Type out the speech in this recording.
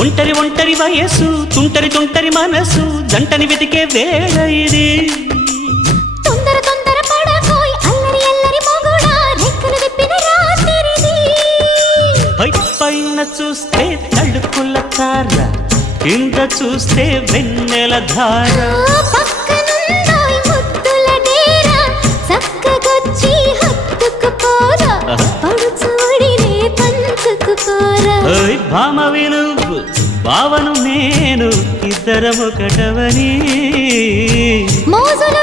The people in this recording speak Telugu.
ఒంటరి ఒంటరి వయస్సు తుంటరి తుంటరి మనసు జంటని వెతికే వేళ ఇది తొందర తొందర పడకోయ్ అల్లరి అల్లరి మొగుడా రెక్కలు విప్పిన రాత్రిది పైన చూస్తే తడుకుల తార కింద చూస్తే వెన్నెల ధార పక్కనుందోయ్ ముద్దుల డేరా చక్కగొచ్చి హత్తుకుపోరా పడుచూడినే పంచుకుపోరా ఓయ్ భామ వినువ్వు భావను నేను ఇద్దరమొకటవని మోజులు